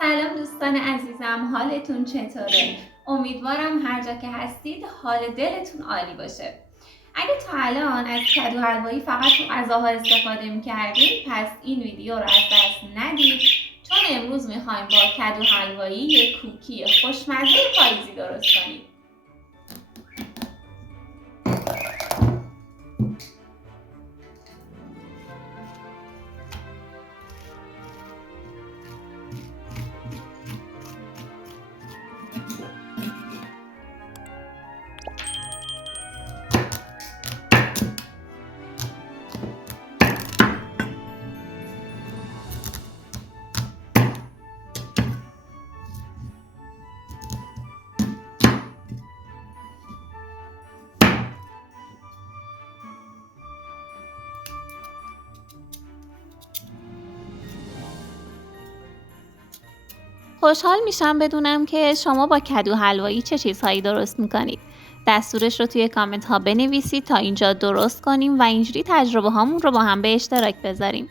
سلام دوستان عزیزم، حالتون چطوره؟ امیدوارم هر جا که هستید حال دلتون عالی باشه. اگه تا الان از کدو حلوایی فقط تو غذاها استفاده میکردین پس این ویدیو رو از دست ندید، چون امروز میخوایم با کدو حلوایی یک کوکی خوشمزه پاییزی درست کنیم. خوشحال میشم بدونم که شما با کدو حلوایی چه چیزهایی درست میکنید. دستورش رو توی کامنت ها بنویسید تا اینجا درست کنیم و اینجوری تجربه هامون رو با هم به اشتراک بذاریم.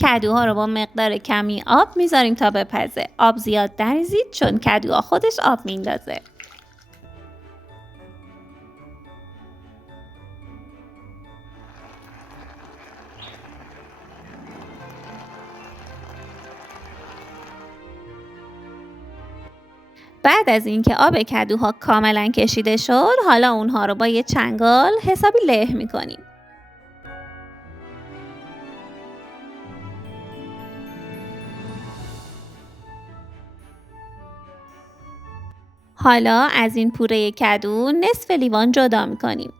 کدوها رو با مقدار کمی آب میذاریم تا بپزه. آب زیاد نریزید چون کدوها خودش آب میندازه. بعد از اینکه آب کدوها کاملا کشیده شد، حالا اونها رو با یه چنگال حسابی له میکنیم. حالا از این پوره کدو نصف لیوان جدا میکنیم.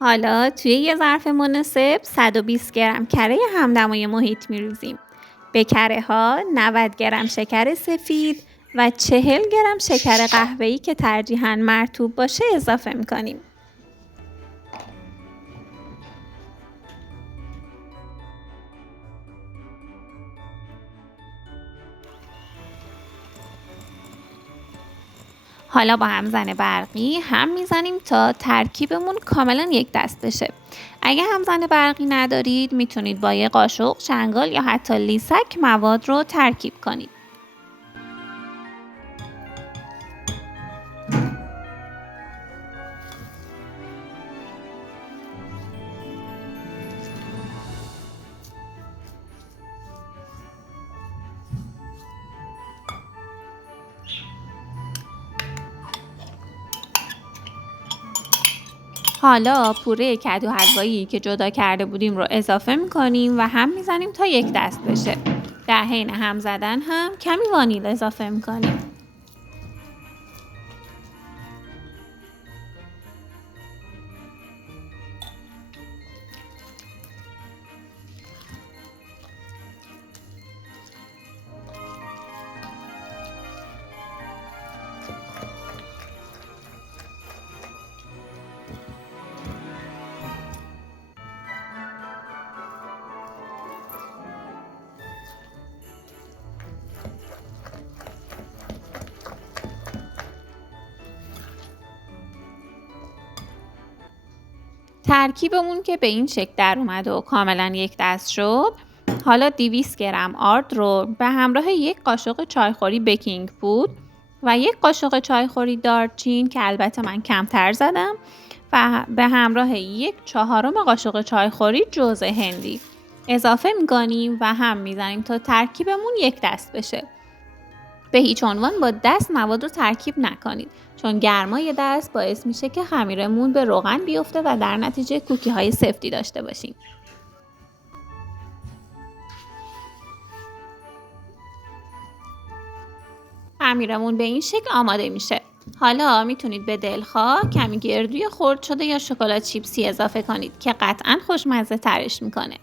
حالا توی یه ظرف مناسب 120 گرم کره همدمای محیط می‌ریزیم. به کره ها 90 گرم شکر سفید و 40 گرم شکر قهوه‌ای که ترجیحاً مرطوب باشه اضافه می‌کنیم. حالا با همزن برقی هم میزنیم تا ترکیبمون کاملا یک دست بشه. اگه همزن برقی ندارید میتونید با یه قاشق، چنگال یا حتی لیسک مواد رو ترکیب کنید. حالا پوره کدو حلوایی که جدا کرده بودیم رو اضافه میکنیم و هم میزنیم تا یک دست بشه. در حین هم زدن هم کمی وانیل اضافه میکنیم. ترکیبمون که به این شکل در اومد و کاملا یک دست شد، حالا 200 گرم آرد رو به همراه یک قاشق چایخوری بیکینگ پودر و یک قاشق چایخوری دارچین که البته من کمتر زدم و به همراه 1/4 قاشق چایخوری جوز هندی اضافه می‌کنیم و هم میزنیم تا ترکیبمون یک دست بشه. به هیچ عنوان با دست مواد رو ترکیب نکنید، چون گرمای دست باعث میشه که خمیرمون به روغن بیفته و در نتیجه کوکی های سفتی داشته باشیم. خمیرمون به این شکل آماده میشه. حالا میتونید به دلخواه کمی گردوی خرد شده یا شکلات چیپسی اضافه کنید که قطعاً خوشمزه ترش میکنه.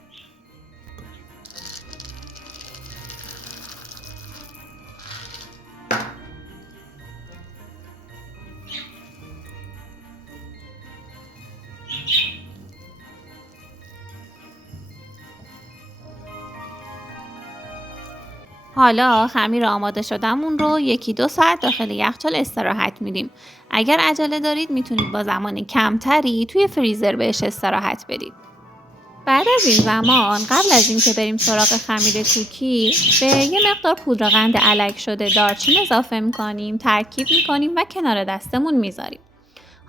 حالا خمیر آماده شدهمون رو 1-2 ساعت داخل یخچال استراحت میدیم. اگر عجله دارید میتونید با زمان کمتری توی فریزر بهش استراحت بدید. بعد از این زمان قبل از اینکه بریم سراغ خمیر کوکی به یه مقدار پودر قند الک شده دارچین اضافه میکنیم، ترکیب میکنیم و کنار دستمون میذاریم.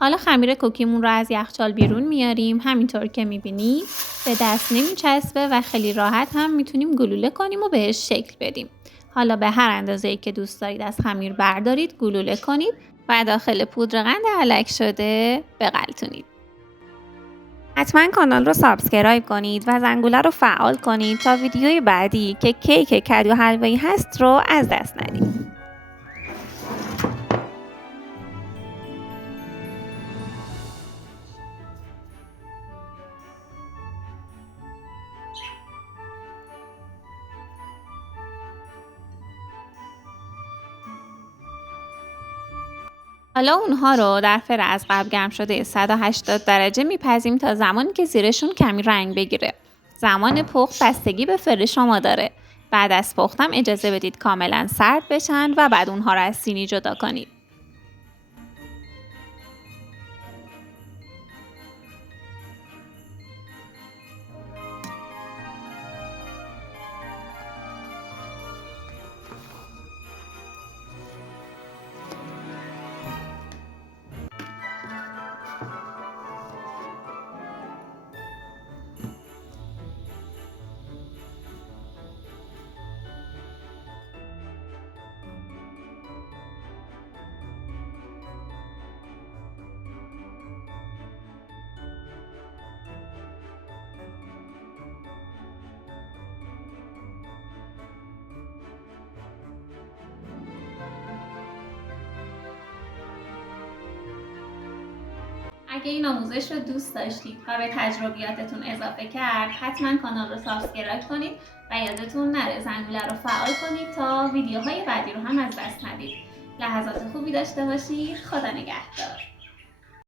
حالا خمیر کوکیمون رو از یخچال بیرون میاریم. همینطور که میبینیم به دست نمیچسبه و خیلی راحت هم میتونیم گلوله کنیم و بهش شکل بدیم. حالا به هر اندازه‌ای که دوست دارید از خمیر بردارید، گلوله کنید و داخل پودر قند الک شده بغلتونید. حتما کانال رو سابسکرایب کنید و زنگوله رو فعال کنید تا ویدیوی بعدی که کیک کدو حلوایی هست رو از دست ندید. حالا اونها رو در فر از قبل گرم شده 180 درجه میپزیم تا زمانی که زیرشون کمی رنگ بگیره. زمان پخت بستگی به فر شما داره. بعد از پختم اجازه بدید کاملا سرد بشن و بعد اونها رو از سینی جدا کنید. اگه این آموزش رو دوست داشتید و به تجربیاتتون اضافه کرد، حتما کانال رو سابسکرایب کنید و یادتون نره زنگوله رو فعال کنید تا ویدیوهای بعدی رو هم از دست ندید. لحظات خوبی داشته باشید. خدا نگهدار.